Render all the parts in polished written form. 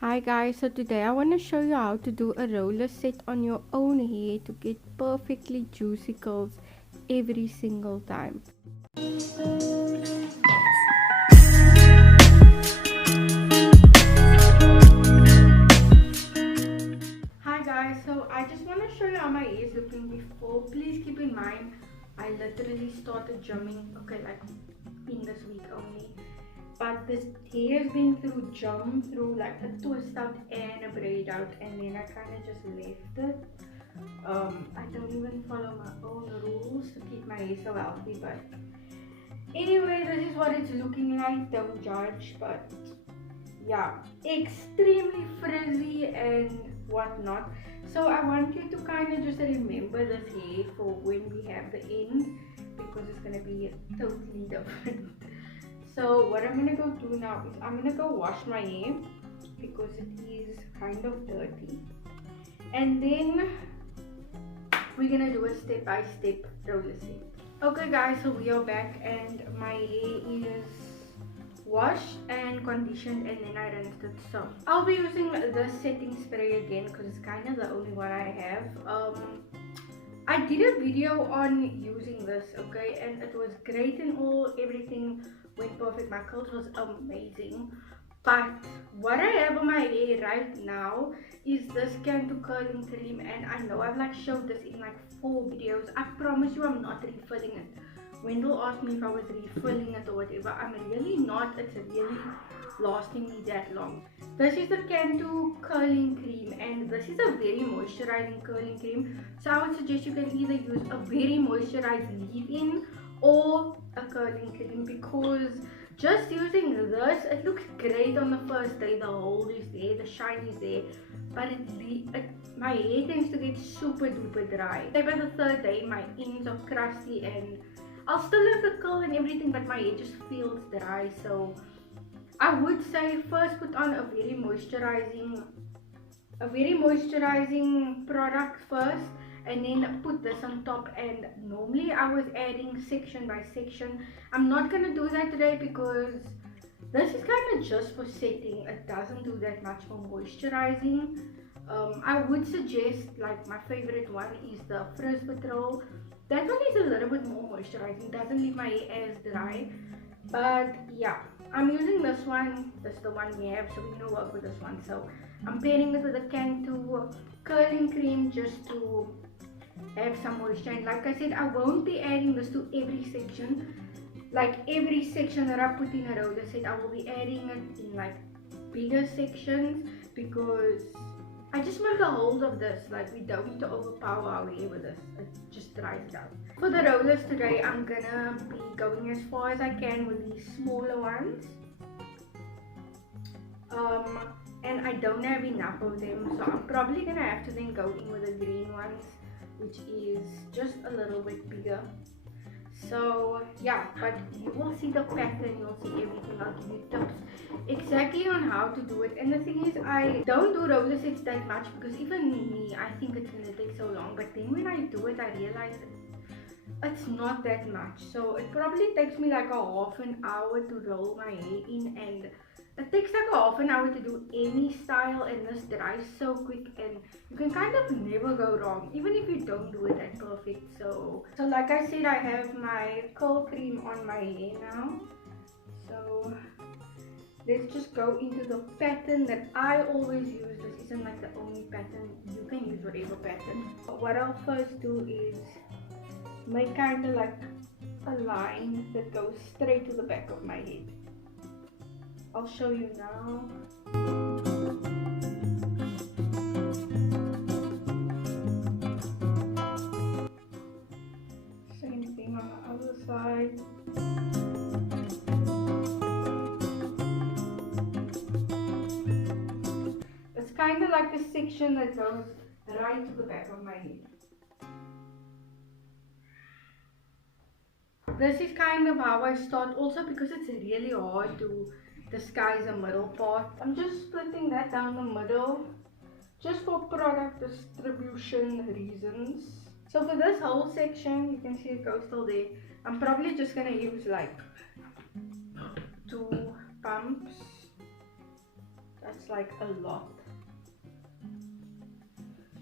Hi guys, so today I want to show you how to do a roller set on your own hair to get perfectly juicy curls every single time. Hi guys, so I just want to show you how my hair is looking before. Please keep in mind I literally started drumming like in this week only. But this hair has been through like a twist out and a braid out, and then I kind of just left it. I don't even follow my own rules to keep my hair so healthy, but anyway, this is what it's looking like. Don't judge, but yeah, extremely frizzy and whatnot. So I want you to kind of just remember this hair for when we have the end, because it's gonna be totally different. So what I'm gonna go do now is I'm gonna go wash my hair because it is kind of dirty, and then we're gonna do a step-by-step roller set. Okay guys, so we are back and my hair is washed and conditioned, and then I rinsed it. So I'll be using the setting spray again because it's kind of the only one I have. I did a video on using this, okay, and it was great and all, everything went perfect, my curls was amazing. But what I have on my hair right now is this Cantu curling cream, and I know I've like showed this in like 4 videos. I promise you I'm not refilling it. Wendell asked me if I was refilling it or whatever. I'm really not. It's really lasting me that long. This is the Cantu curling cream, and this is a very moisturizing curling cream. So I would suggest you can either use a very moisturized leave-in or a curling cream, because just using this, it looks great on the first day. The hold is there, the shine is there, but my hair tends to get super duper dry. By the third day, my ends are crusty and I'll still have the curl and everything, but my hair just feels dry. So I would say first put on a very moisturizing product first, and then put this on top. And normally I was adding section by section. I'm not gonna do that today because this is kind of just for setting. It doesn't do that much for moisturizing. I would suggest, like, my favorite one is the Frizz Patrol. That one is a little bit more moisturizing, doesn't leave my hair as dry. But yeah, I'm using this one. That's the one we have, so we're gonna work with this one. So I'm pairing it with a Cantu curling cream just to have some moisture. And like I said, I won't be adding this to every section. Like every section that I put in a roller set, I will be adding it in like bigger sections, because I just want the hold of this. Like, we don't need to overpower our hair with this. It just dries it out. For the rollers today, I'm gonna be going as far as I can with these smaller ones. And I don't have enough of them, so I'm probably gonna have to then go in with the green ones, which is just a little bit bigger. So yeah, but you will see the pattern, you'll see everything. I'll give you tips exactly on how to do it. And the thing is, I don't do roller sets that much because even me, I think it's gonna take so long, but then when I do it, I realize it's not that much. So it probably takes me like a half an hour to roll my hair in, and it takes like a half an hour to do any style, and this dries so quick and you can kind of never go wrong even if you don't do it that perfect. So like I said, I have my curl cream on my hair now. So let's just go into the pattern that I always use. This isn't like the only pattern, you can use whatever pattern. But what I'll first do is make kind of like a line that goes straight to the back of my head. I'll show you now. Same thing on the other side. It's kind of like a section that goes right to the back of my head. This is kind of how I start, also because it's really hard to disguise a middle part. I'm just splitting that down the middle just for product distribution reasons. So for this whole section, you can see it goes till there. I'm probably just gonna use like 2 pumps. That's like a lot.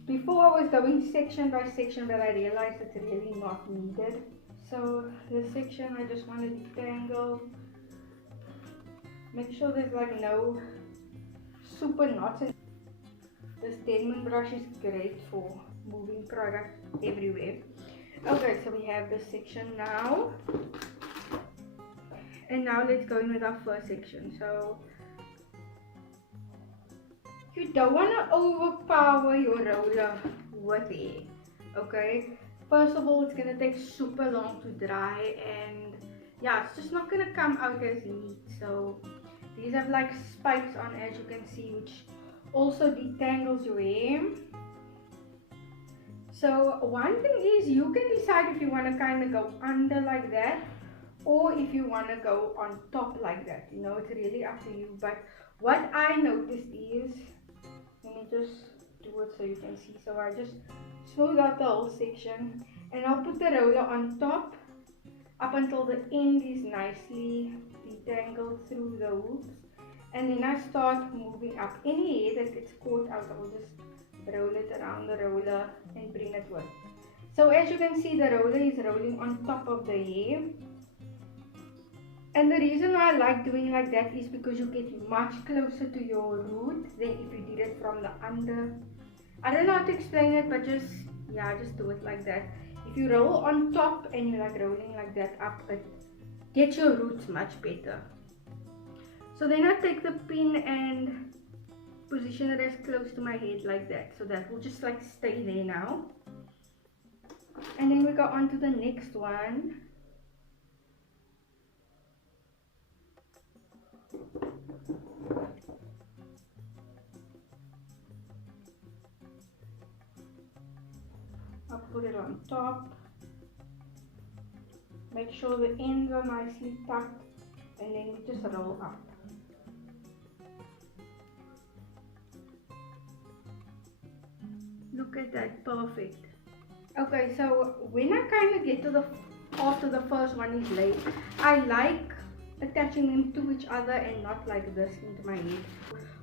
Before I was going section by section, but I realized it's really not needed. So this section I just want to detangle. Make sure there's like no super knots. This Denman brush is great for moving product everywhere. Okay, so we have this section now. And now let's go in with our first section. So you don't want to overpower your roller with air, okay? First of all, it's going to take super long to dry, and yeah, it's just not going to come out as neat. So these have like spikes on, as you can see, which also detangles your hair. So one thing is, you can decide if you want to kind of go under like that, or if you want to go on top like that. You know, it's really up to you. But what I noticed is, let me just do it so you can see. So I just smooth out the whole section, and I'll put the roller on top up until the end is nicely detangled through the hoops, and then I start moving up. Any hair that gets caught out, I'll just roll it around the roller and bring it with. So as you can see, the roller is rolling on top of the hair. And the reason why I like doing like that is because you get much closer to your root than if you did it from the under. I don't know how to explain it, but just do it like that. If you roll on top and you're like rolling like that up, it gets your roots much better. So then I take the pin and position it as close to my head like that. So that will just like stay there now. And then we go on to the next one. I'll put it on top. Make sure the ends are nicely tucked, and then we just roll up. Look at that, perfect. Okay, so when I kind of get to the after the first one is laid, I like attaching them to each other and not like this into my head.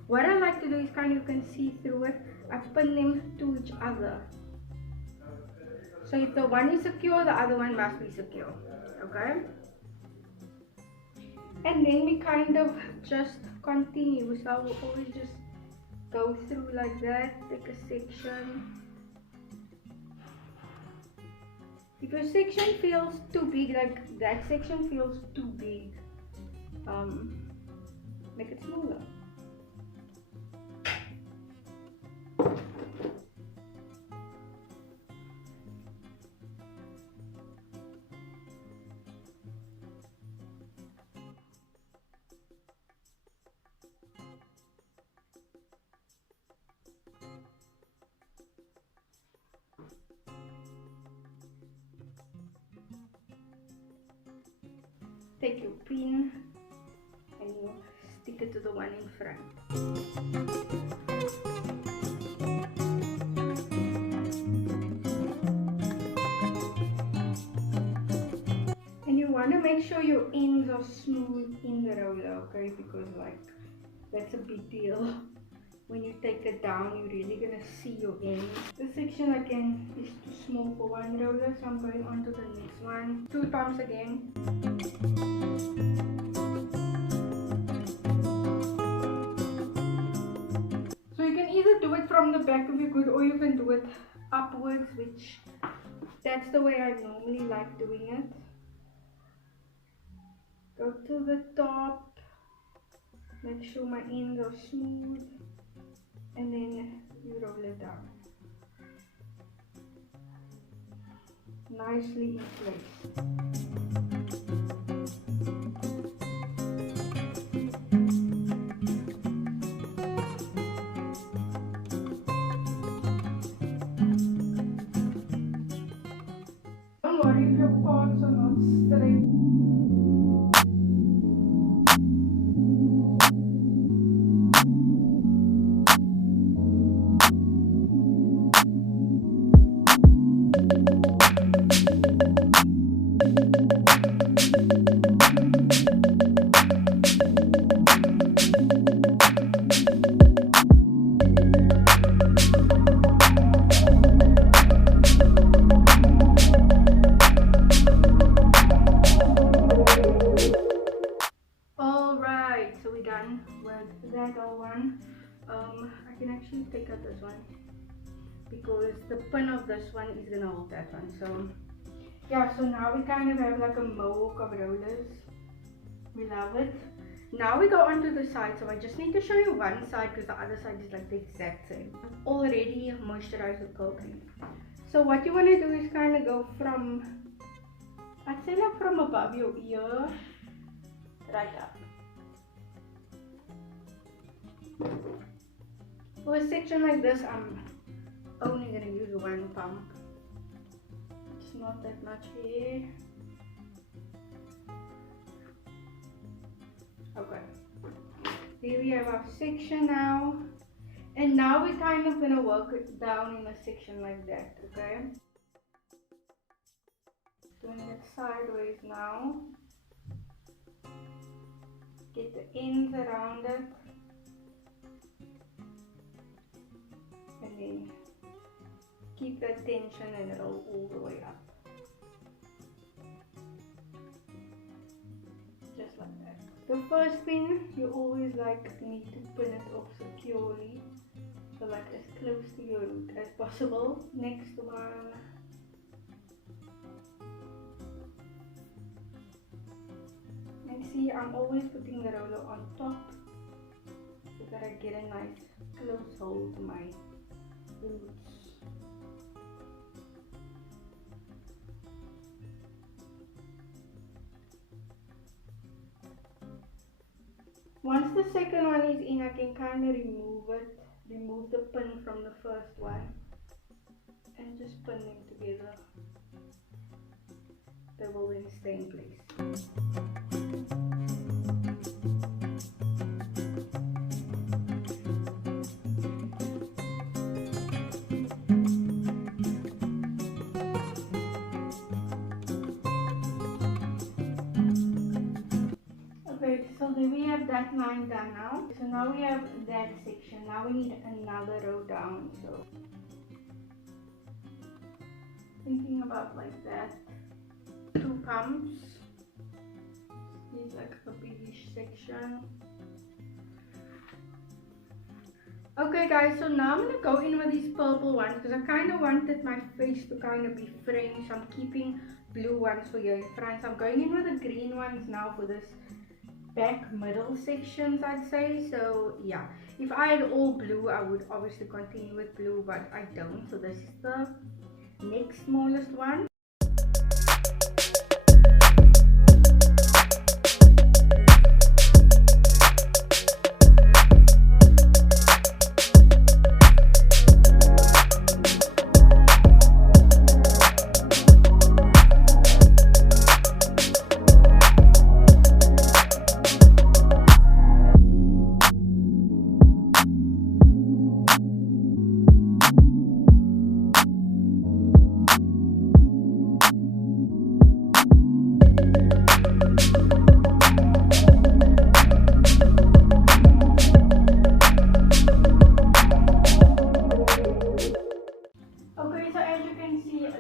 What I like to do is kind of, you can see through it, I pin them to each other. So if the one is secure, the other one must be secure, okay? And then we kind of just continue. So I will always just go through like that, take a section. If your section feels too big, like that section feels too big, make it smaller. Take your pin and you stick it to the one in front. And you want to make sure your ends are smooth in the roller, okay? Because like that's a big deal. When you take it down, you're really gonna see your ends. This section again is too small for one roller, so I'm going on to the next one. 2 pumps again. So you can either do it from the back if you could, or you can do it upwards, which that's the way I normally like doing it. Go to the top, make sure my ends are smooth, and then you roll it down nicely in place. Don't worry if your parts are not straight. I can actually take out this one because the pin of this one is gonna hold that one. So yeah, so now we kind of have like a mohawk of rollers. We love it. Now we go on to the side, so I just need to show you one side because the other side is like the exact same. Already moisturized with cold cream. So what you want to do is kind of go from, I'd say like from above your ear, right up. For a section like this, I'm only going to use one pump. It's not that much hair. Okay, here we have our section now, and now we're kind of gonna work it down in a section like that. Okay, doing it sideways now. Get the ends around it, and then keep that tension and roll all the way up, just like that. The first pin, you always need to pin it off securely, so like as close to your root as possible. Next one. And see, I'm always putting the roller on top so that I get a nice close hold to my roots. Once the second one is in, I can kind of remove the pin from the first one and just pin them together. They will then stay in place. Okay, so then we have that line done now. So now we have that section. Now we need another row down. So thinking about like that. 2 pumps. Need like a biggish section. Okay guys, so now I'm gonna go in with these purple ones because I kind of wanted my face to kind of be framed. So I'm keeping blue ones for here in front. So I'm going in with the green ones now for this back middle sections, I'd say. So yeah, if I had all blue, I would obviously continue with blue, but I don't. So this is the next smallest one.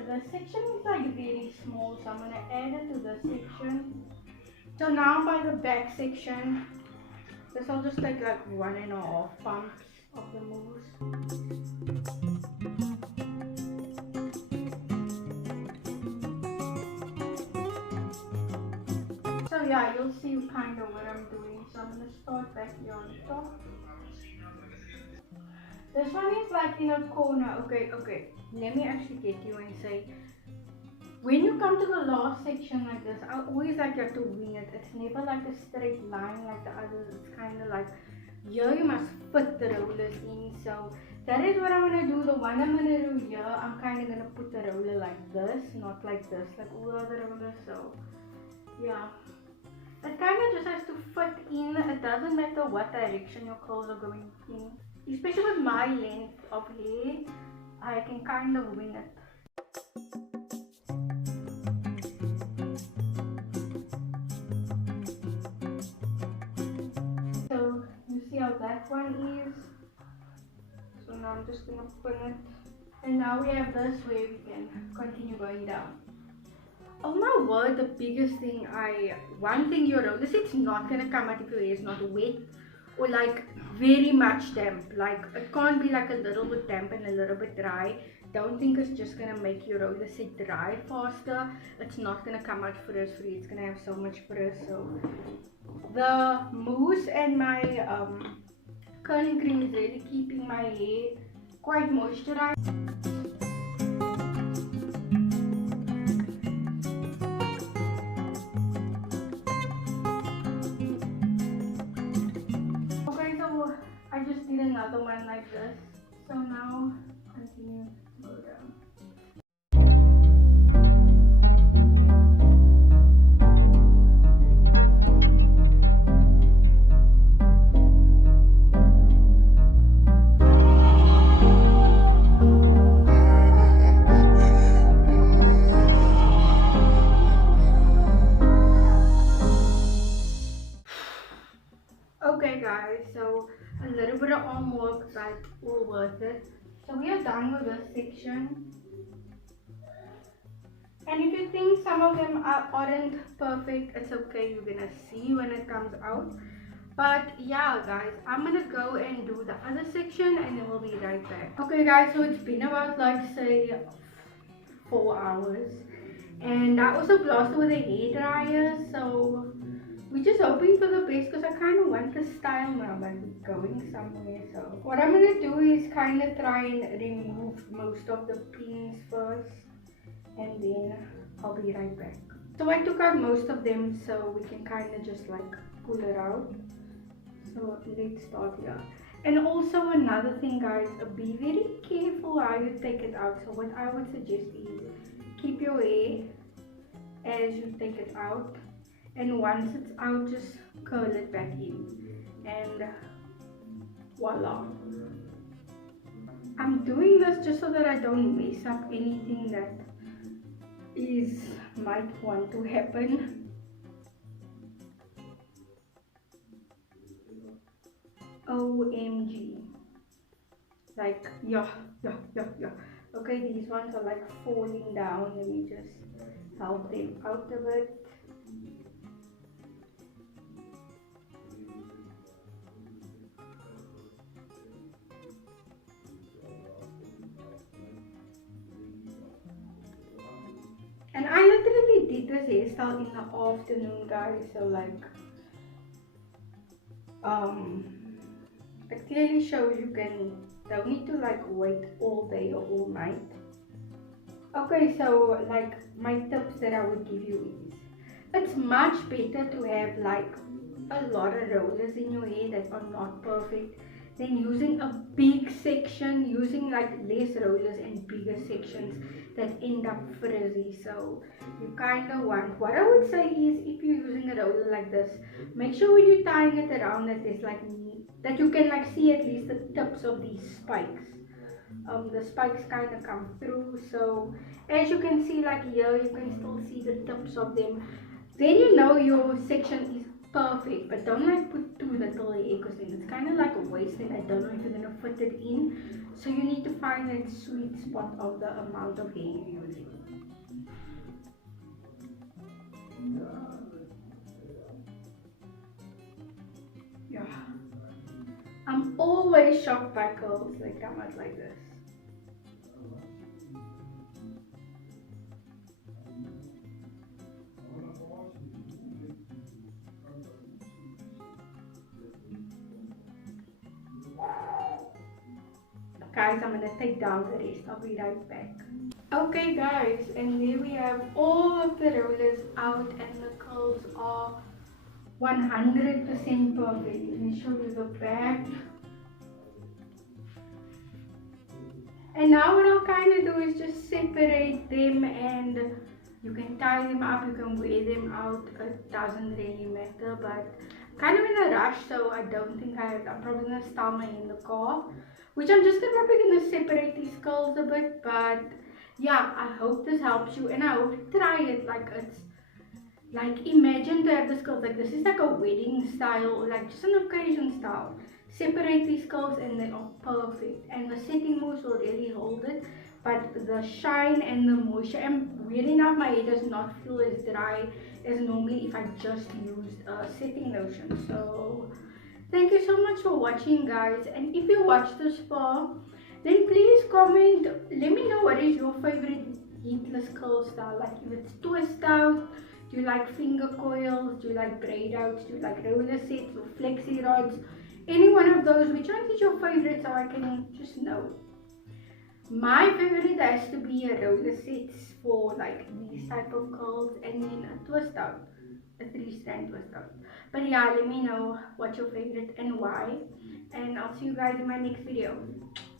The section is like very small, so I'm going to add it to the section. So now by the back section, this I'll just take like 1.5 pumps of the mousse. So yeah, you'll see kind of what I'm doing. So I'm going to start back here on top. This one is like in a corner. Okay. Let me actually get you and say, when you come to the last section like this, I always like you have to wing it. It's never like a straight line like the others. It's kind of like, here you must fit the rollers in. So that is what I'm going to do. The one I'm going to do here, I'm kind of going to put the roller like this, not like this, like all the other rollers. So yeah, it kind of just has to fit in. It doesn't matter what direction your curls are going in. Especially with my length of hair, I can kind of wing it. So you see how that one is. So now I'm just gonna put it, and now we have this where we can continue going down. Oh my word, the biggest thing, one thing your roller set's not gonna come out if your hair is not wet. or like very much damp. Like it can't be like a little bit damp and a little bit dry. Don't think it's just gonna make your roller set dry faster. It's not gonna come out frizz free. It's gonna have so much frizz. So the mousse and my curling cream is really keeping my hair quite moisturized. Okay, so I just did another one like this. So now continue to go down. Okay guys, so a little bit of arm work, but all worth it. So we are done with this section. And if you think some of them aren't perfect, it's okay. You're gonna see when it comes out. But yeah guys, I'm gonna go and do the other section and then we'll be right back. Okay guys, so it's been about like say 4 hours. And I also blasted with a hair dryer, so we're just hoping for the best because I kind of want the style now, like we're going somewhere. So what I'm gonna do is kind of try and remove most of the pins first, and then I'll be right back. So I took out most of them so we can kind of just like pull it out. So let's start here. And also another thing guys, be very careful how you take it out. So what I would suggest is keep your hair as you take it out, and once it's out just curl it back in, and voila. I'm doing this just so that I don't mess up anything that might want to happen. OMG, like yeah. Okay, these ones are like falling down. Let me just help them out a bit. And I literally did this hairstyle in the afternoon guys, so like it clearly shows you don't need to like wait all day or all night. Okay, so like my tips that I would give you is, it's much better to have like a lot of rollers in your hair that are not perfect than using a big section, using like less rollers and bigger sections that end up frizzy. So you kind of want, what I would say is, if you're using a roller like this, make sure when you're tying it around that there's like that you can like see at least the tips of these spikes. The spikes kind of come through, so as you can see like here, you can still see the tips of them. Then you know your section is perfect, but don't like put too little hair because then it's kind of like a waste and I don't know if you're gonna fit it in. So you need to find that sweet spot of the amount of hair you're using. Yeah, I'm always shocked by curls that come out like this. Guys, I'm gonna take down the rest. I'll be right back. Okay guys, and there we have all of the rollers out and the curls are 100% perfect. Let me show you the back. And now what I'll kind of do is just separate them, and you can tie them up, you can wear them out. It doesn't really matter, but kind of in a rush, so I don't think I'm probably gonna style my hair in the car, which I'm just probably gonna separate these curls a bit. But yeah, I hope this helps you, and I hope you try it. Like, it's like, imagine to have this curls like this is like a wedding style, like just an occasion style. Separate these curls and they are perfect, and the setting mousse will really hold it. But the shine and the moisture, and weird enough, my hair does not feel as dry as normally if I just used a setting lotion. So Thank you so much for watching, guys. And if you watched this far, then please comment. Let me know what is your favorite heatless curl style. Like if it's twist out, do you like finger coils, do you like braid outs, do you like roller sets or flexi rods? Any one of those, which one is your favorite so I can just know? My favorite has to be a roller sets for like these type of curls, and then a twist out, a 3-strand twist out. But yeah, let me know what's your favorite and why. And I'll see you guys in my next video.